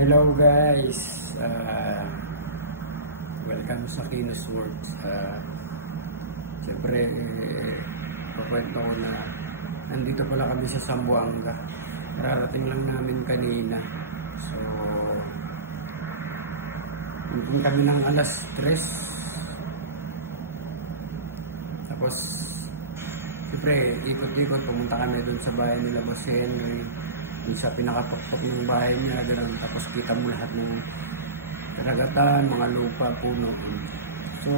Hello guys, welcome sa Kinos World. Siyempre, pakwento ko na nandito pala kami sa Zamboanga. Nararating lang namin kanina. So, nandun kami ng alas 3. Tapos, siyempre, ikot-ikot, pumunta kami dun sa bahay nila Boss Henry. Yung sa pinakatuktok ng bahay niya, gano'n. Tapos kita mo lahat ng karagatan, mga lupa, puno. So,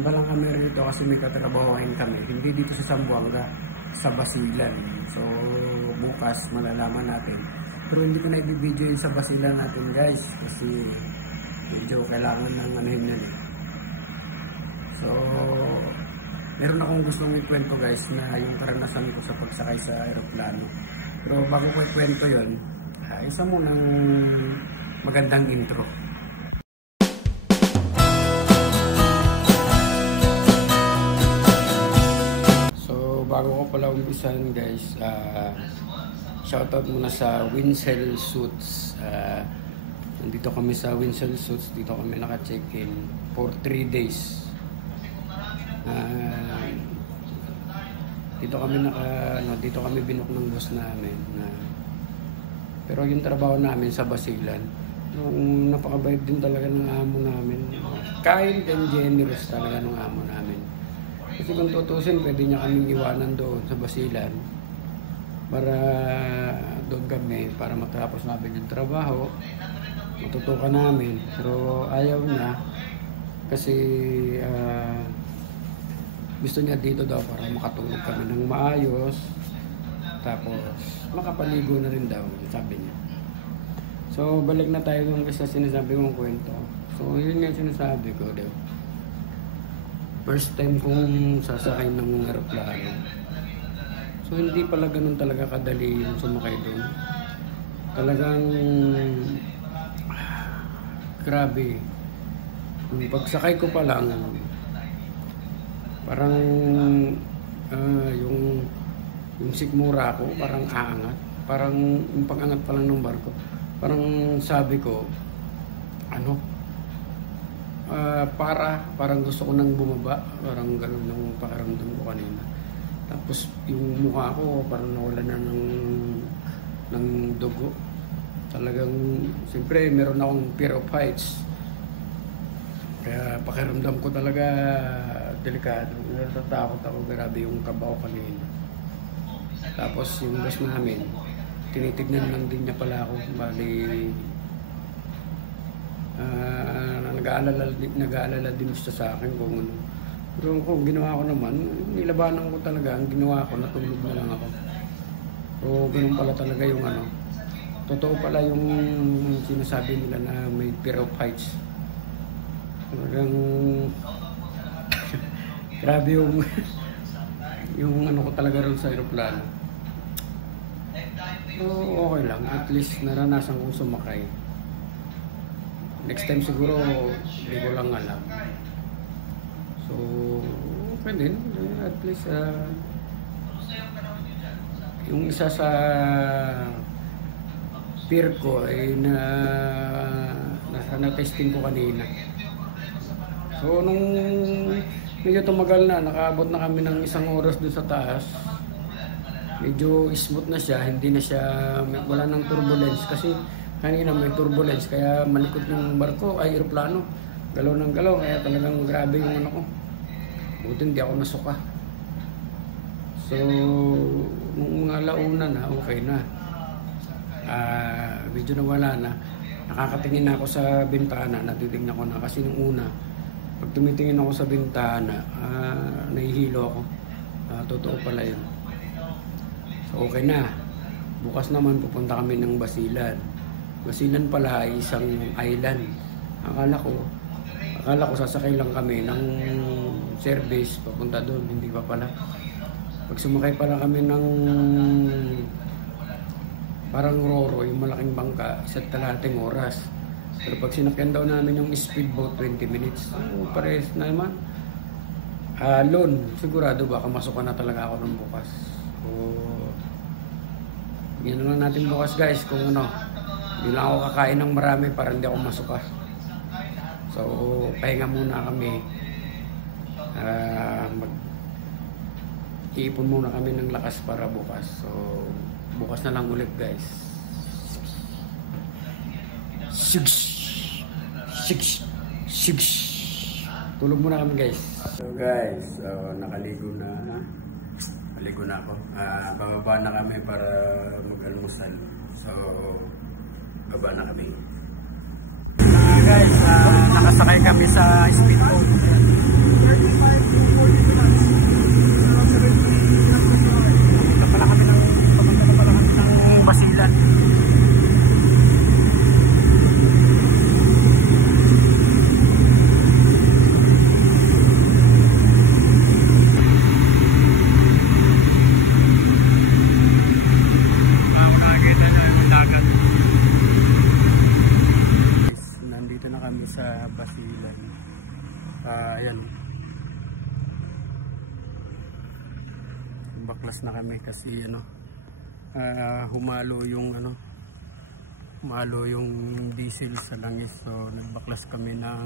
iba lang kami rito kasi may katrabahoin kami. Hindi dito sa Zamboanga, sa Basilan. So, bukas malalaman natin. Pero hindi ko na i-video yun sa Basilan natin guys. Kasi medyo kailangan ng anuhin yun. So, meron akong gustong ikwento guys na yung karanasan ko sa pagsakay sa aeroplano. Pero bago ko ikwento yun, isa mo ng magandang intro. So bago ko pala umpisan guys, shoutout muna sa Winsel Suits. Nandito kami sa Winsel Suits, dito kami naka-check-in for 3 days. Dito kami binok ng boss namin pero yung trabaho namin sa Basilan, yung napakabait din talaga ng amo namin, kind and generous talaga ng amo namin. Kasi kung tutusin, pwede niya kaming iwanan doon sa Basilan para doon kami, para matapos namin yung trabaho, matutukan namin. Pero ayaw niya kasi gusto niya dito daw para makatulog kami ng maayos, tapos makapaligo na rin daw, sabi niya. So balik na tayo yung sa sinasabi mong kwento. So yun nga sinasabi ko daw, first time kong sasakay ng aeroplano. So hindi pala ganun talaga kadali yung sumakay doon. Talagang grabe. Yung pagsakay ko pa lang, parang yung sikmura ko parang aangat, parang yung pag-angat pa lang ng barko, parang sabi ko parang gusto ko nang bumaba, parang gano'n ng pakiramdam ko kanina. Tapos yung mukha ko parang nawala na ng dugo. Talagang siyempre meron akong fear of heights, kaya pakiramdam ko talaga delikado. Natatakot ako, grabe yung kaba ko kanina. Tapos yung boss namin, tinitignan lang din niya pala ako. Bali, nag-aalala din siya sa akin kung ano. Pero kung ginawa ko naman, nilabanan ko talaga. Ang ginawa ko, natulog na lang ako. So, ganun pala talaga yung ano. Totoo pala yung sinasabi nila na may fear of heights. Talagang grabe yung ano ko talaga rin sa aeroplano. So okay lang, at least naranasan kong sumakay. Next time siguro hindi ko lang alam. So okay din, at least yung isa sa fear ko ay na-testing ko kanina. So nung medyo tumagal na, nakaabot na kami ng 1 oras doon sa taas. Medyo smooth na siya, hindi na siya, wala nang turbulence. Kasi kanina may turbulence, kaya malikot yung barko, ay aeroplano. Galaw ng galaw, kaya talagang grabe yung ano ko. Buti hindi ako nasuka. So, nung mga launa na, okay na. Medyo nawala na. Nakakatingin na ako sa bintana, natitignan ko na. Kasi nung una, pag tumitingin ako sa bintana, nahihilo ako. Totoo pala yun. So okay na. Bukas naman pupunta kami ng Basilan. Basilan pala ay isang island. Akala ko sasakay lang kami ng service papunta doon. Hindi pa pala. Pag sumakay pala kami ng parang Roro, yung malaking bangka, 1.5 oras. Pero pag sinakyan daw namin yung speedboat, 20 minutes. Pares na naman. Sigurado baka masukan na talaga ako ng bukas. So, Yan lang natin bukas guys kung ano. Hindi lang ako kakain ng marami para hindi ako masuka. So, pahinga muna kami. Mag-iipon muna kami ng lakas para bukas. So, bukas na lang ulit guys. Six. Tulog muna kami guys. So guys, nakaligo na. Maligo na ako. Bababa na kami para mag-almusal. So, baba na kami. Guys, nakasakay kami sa speedboat. 35 to 40 minutes. Papunta pala kami ng Basilan. Sa Basilan. Ayan. Baklas na kami kasi humalo yung diesel sa langis. So nagbaklas kami ng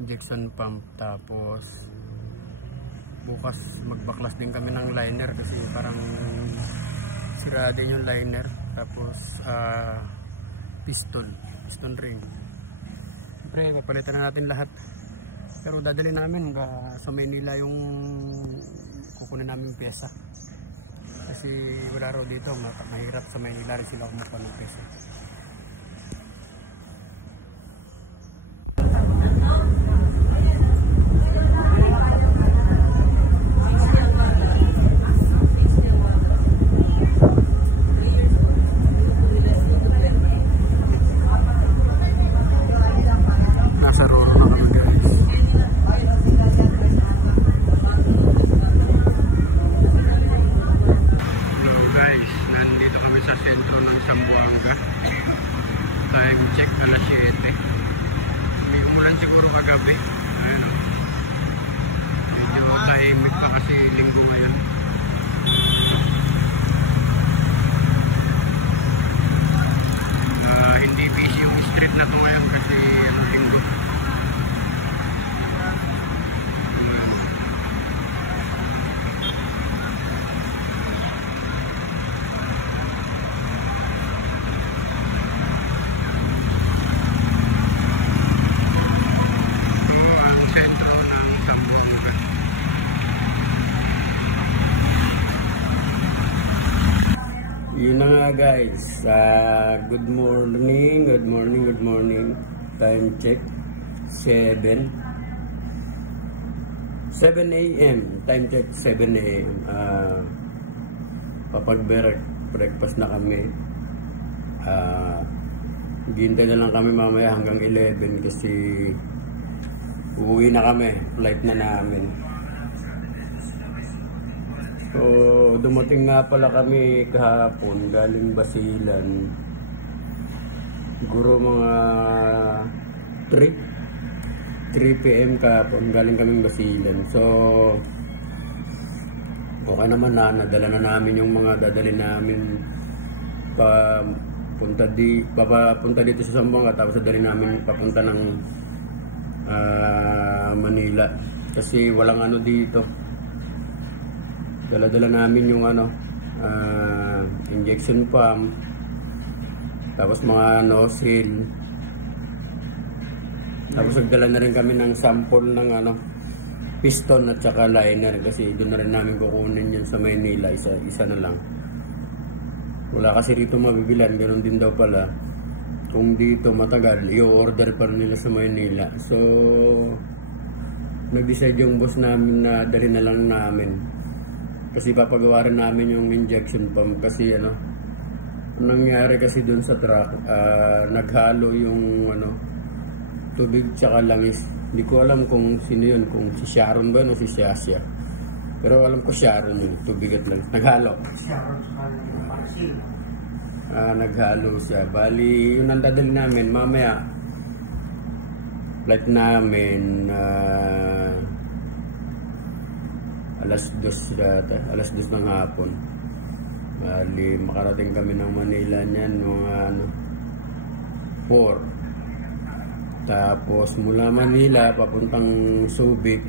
injection pump, tapos bukas magbaklas din kami ng liner kasi parang sira din yung liner, tapos piston ring. Siyempre, papalitan na natin lahat. Pero dadali namin sa Maynila yung kukunin namin pyesa. Kasi wala raw dito, mahirap sa Maynila rin sila kumuha ng pyesa. Time check alas 7. May umulan siguro magabi. Medyo tahimik pa kasi linggo ngayon. Hindi busy yung street na to ngayon kasi linggo. Yun na nga guys, good morning. Time check 7 a.m. Time check 7 a.m. Papag-breakfast na kami. Gintay na lang kami mamaya hanggang 11 kasi uuwi na kami, flight na namin. So, dumating nga pala kami kahapon galing Basilan. Siguro mga 3 p.m. kahapon galing kaming Basilan. So, okay naman nadala na namin yung mga dadalhin namin papunta dito sa Zamboanga, tapos dadalhin namin papunta ng Manila. Kasi walang dito. Dala-dala namin yung injection pump, tapos mga nozzle, tapos nagdala na rin kami ng sample ng piston at saka liner kasi doon na rin namin kukunin yun sa Maynila, isa na lang. Wala kasi rito mabibilan, ganoon din daw pala. Kung dito matagal, i-order pa nila sa Maynila. So nag-decide yung boss namin na dali na lang namin. Kasi papagawa rin namin yung injection pump kasi nangyari kasi dun sa truck, naghalo yung tubig tsaka langis. Hindi ko alam kung sino yun, kung si Sharon ba o si Shasha. Pero alam ko Sharon yun, tubig at langis. Naghalo. Naghalo siya. Bali, yun ang dadali namin. Mamaya, flight namin, alas 2 ng hapon. Bali, makarating kami ng Manila niyan mga 4. Tapos mula Manila papuntang Subic,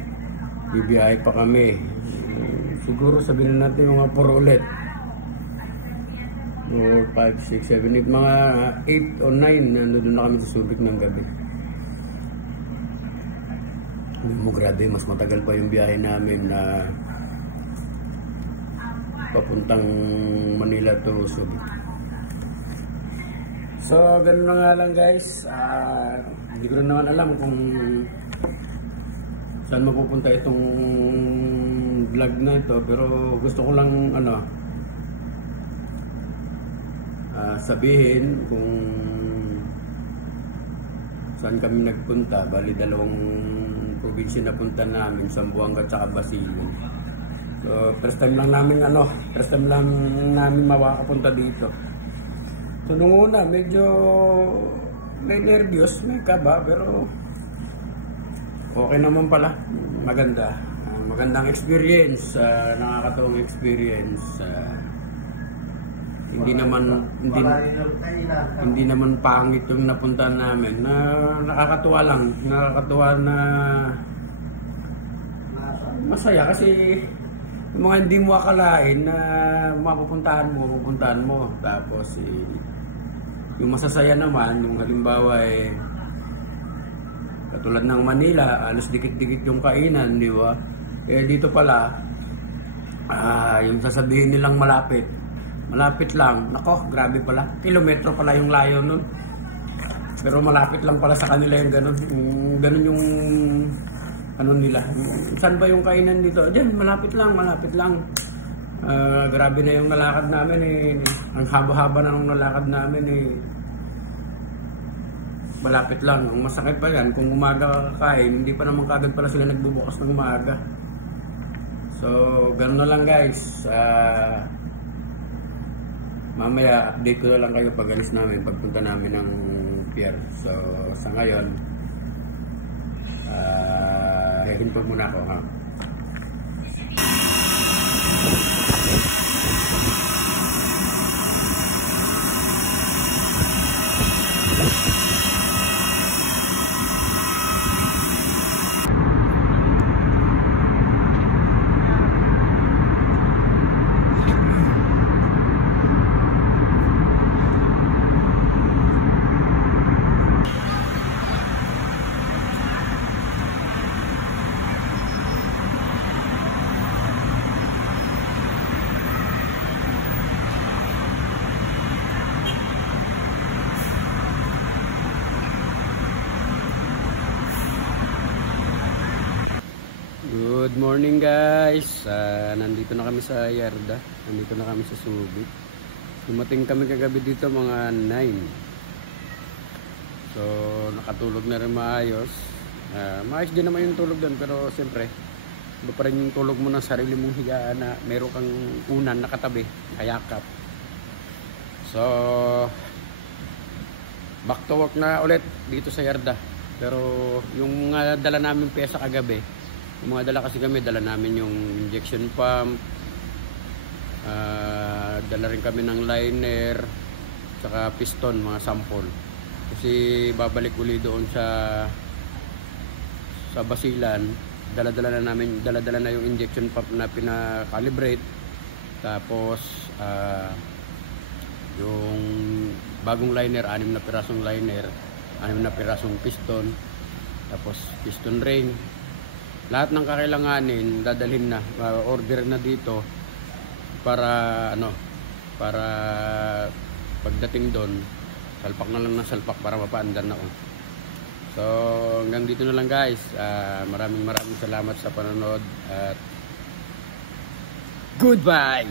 bibiyahe pa kami. Siguro sabihin natin mga 4 ulit. 4, 5, 6, 7, 8, mga 8 o 9 nandun na kami sa Subic ng gabi. Grabe, mas matagal pa yung biyahe namin na papuntang Manila to Subic. So, ganun na nga lang guys. Hindi ko naman alam kung saan mapupunta itong vlog na ito. Pero gusto ko lang sabihin kung saan kami nagpunta. Bali, 2 probinsya na punta namin, Zamboanga at Basilan. So, first time lang namin mawakapunta dito. So, nung una, medyo may nervyos, may kaba, pero okay naman pala. Maganda. Magandang experience, nakakatawang experience. Hindi naman pangit yung napuntahan namin. Nakakatuwa lang. Nakakatuwa na masaya kasi yung mga hindi mo akalain na mapupuntahan mo. Tapos yung masasaya naman, yung halimbawa katulad ng Manila, alos dikit-dikit yung kainan, di ba? Dito pala, yung sasabihin nilang malapit lang. Nako, grabe pala. Kilometro pala yung layo nun. Pero malapit lang pala sa kanila yung ganun. Ganun yung nila. Saan ba yung kainan dito? Diyan, malapit lang. Grabe na yung nalakad namin Ang haba-haba na nung nalakad namin Malapit lang. Ang masakit pa yan, kung umaga kakain, hindi pa naman kagad pala sila nagbubukas ng umaga. So, ganun na lang guys. Mamaya, update ko na lang kayo pag alis namin, pagpunta namin ng pier. So, sa ngayon, hihinto muna ako, ha? Good morning guys. Nandito na kami sa Yarda. Nandito na kami sa Subic. Dumating kami kagabi dito mga 9. So nakatulog na rin maayos. Maayos din naman yung tulog doon, pero siyempre iba pa rin yung tulog mo ng sarili mong higaan na meron kang unan nakatabi, kayakap. So back to work na ulit dito sa Yarda. Pero yung mga dala namin pyesa kagabi, yung mga dala kasi kami, dala namin yung injection pump, dala rin kami ng liner, saka piston, mga sample. Kasi babalik uli doon sa Basilan, dala-dala na yung injection pump na pina-calibrate. Tapos yung bagong liner, 6 na pirasong liner, 6 na pirasong piston, tapos piston ring. Lahat ng kakailanganin dadalhin na, order na dito para para pagdating doon salpak na lang ng salpak para mapaandar na ako. So hanggang dito na lang guys. Maraming salamat sa panonood at goodbye.